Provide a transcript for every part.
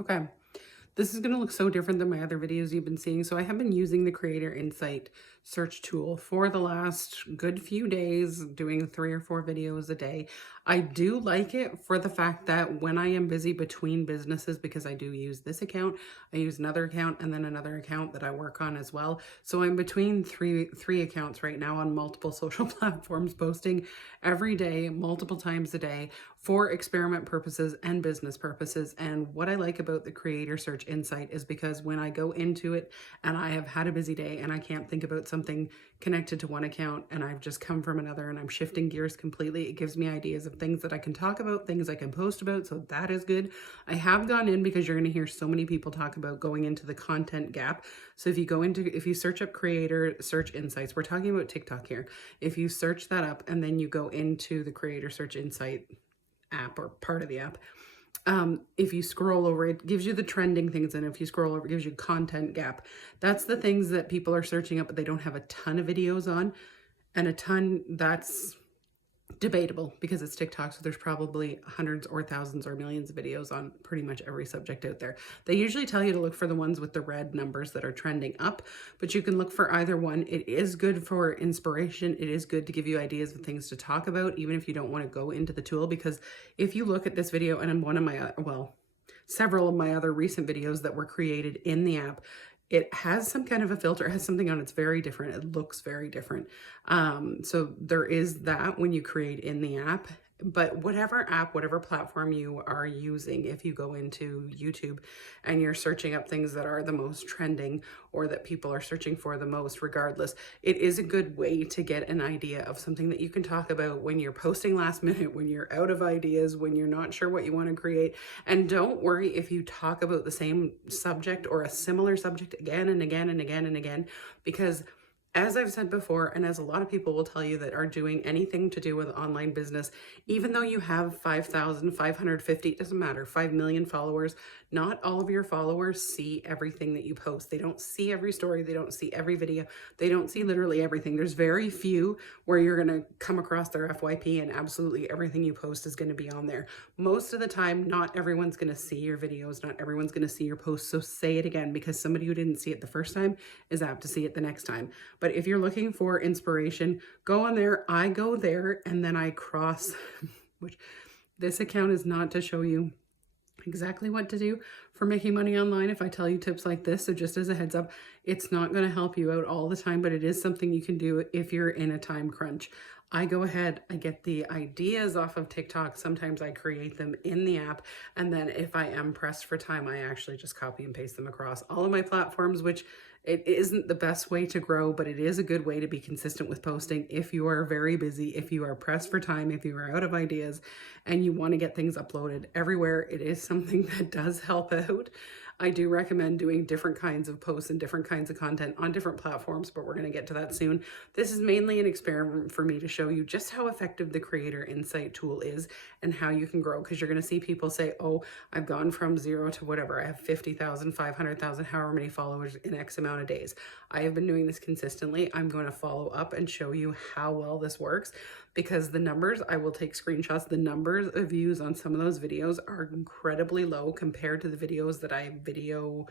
Okay. This is going to look so different than my other videos you've been seeing. So I have been using the Creator Insight search tool for the last good few days, doing 3 or 4 videos a day. I do like it for the fact that when I am busy between businesses, because I do use this account, I use another account and then another account that I work on as well. So I'm between three accounts right now on multiple social platforms, posting every day, multiple times a day for experiment purposes and business purposes. And what I like about the Creator Search Insight is because when I go into it and I have had a busy day and I can't think about something connected to one account and I've just come from another and I'm shifting gears completely, it gives me ideas of things that I can talk about, things I can post about. So that is good. I have gone in because you're going to hear so many people talk about going into the content gap. So if you search up Creator Search Insights, we're talking about TikTok here. If you search that up and then you go into the Creator Search Insight app or part of the app, if you scroll over, it gives you the trending things, and if you scroll over, it gives you content gap. That's the things that people are searching up, but they don't have a ton of videos on, and a ton, that's debatable because it's TikTok, so there's probably hundreds or thousands or millions of videos on pretty much every subject out there. They usually tell you to look for the ones with the red numbers that are trending up, but you can look for either one. It is good for inspiration. It is good to give you ideas of things to talk about, even if you don't want to go into the tool, because if you look at this video and in one of my, several of my other recent videos that were created in the app, it has some kind of a filter, it has something on it's very different. It looks very different. So there is that when you create in the app. But whatever app, whatever platform you are using, if you go into YouTube and you're searching up things that are the most trending or that people are searching for the most, regardless, it is a good way to get an idea of something that you can talk about when you're posting last minute, when you're out of ideas, when you're not sure what you want to create. And don't worry if you talk about the same subject or a similar subject again and again and again and again, because as I've said before, and as a lot of people will tell you that are doing anything to do with online business, even though you have 5,550, it doesn't matter, 5 million followers, not all of your followers see everything that you post. They don't see every story. They don't see every video. They don't see literally everything. There's very few where you're going to come across their FYP and absolutely everything you post is going to be on there. Most of the time, not everyone's going to see your videos. Not everyone's going to see your posts. So say it again, because somebody who didn't see it the first time is apt to see it the next time. But if you're looking for inspiration, go on there. I go there and then I cross, which this account is not to show you exactly what to do for making money online. If I tell you tips like this, so just as a heads up, it's not going to help you out all the time, but it is something you can do if you're in a time crunch. I go ahead, I get the ideas off of TikTok. Sometimes I create them in the app. And then if I am pressed for time, I actually just copy and paste them across all of my platforms, which it isn't the best way to grow, but it is a good way to be consistent with posting if you are very busy, if you are pressed for time, if you are out of ideas and you want to get things uploaded everywhere. It is something that does help out. I do recommend doing different kinds of posts and different kinds of content on different platforms, but we're going to get to that soon. This is mainly an experiment for me to show you just how effective the Creator Insight tool is and how you can grow, because you're going to see people say, oh, I've gone from 0 to whatever. I have 50,000, 500,000, however many followers in X amount of days. I have been doing this consistently. I'm going to follow up and show you how well this works, because the numbers, I will take screenshots. The numbers of views on some of those videos are incredibly low compared to the videos that I video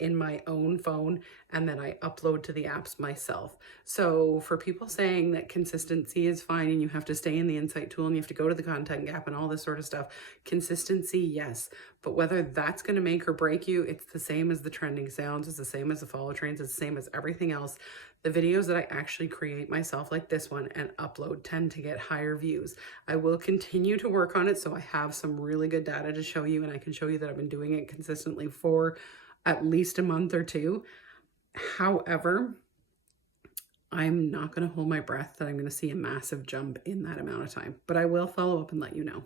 in my own phone and then I upload to the apps myself. So for people saying that consistency is fine and you have to stay in the Insight tool and you have to go to the content gap and all this sort of stuff, consistency, yes. But whether that's going to make or break you, it's the same as the trending sounds, it's the same as the follow trains, it's the same as everything else. The videos that I actually create myself, like this one, and upload tend to get higher views. I will continue to work on it, so I have some really good data to show you, and I can show you that I've been doing it consistently for at least a month or two. However, I'm not going to hold my breath that I'm going to see a massive jump in that amount of time, but I will follow up and let you know.